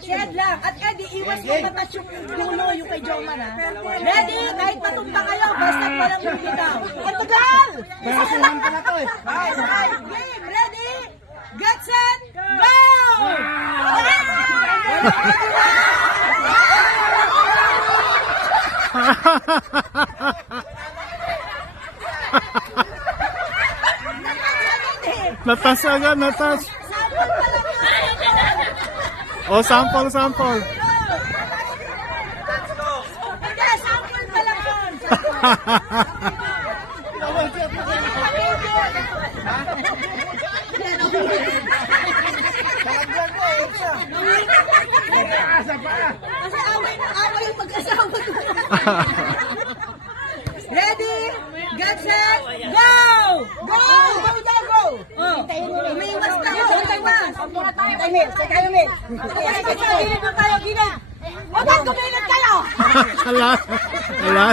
Shed lang. At Eddie, iwas mo matas yung dulo yung kay Jomar, ha? Ready? Kahit patumba kayo, basta walang bumitaw. Ang tagal! Kasuhan pala to eh. Game! Ready? Get set! Go! Natas agad, natas. O, sample, sample. Hindi, sample pa lang yun. Kasi away yung mag-asawa. Ready? Get set? Go! Go! Go! Go! Oh, umiiwas tayo. Umiiwas. Tayo, Mil. Ginit na tayo, ginit. O, ba't kumilit kayo? Wala. Wala.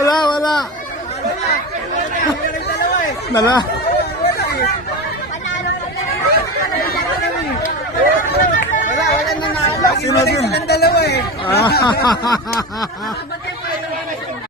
Wala, wala. Wala. Wala nanalo. Sino dalawa eh.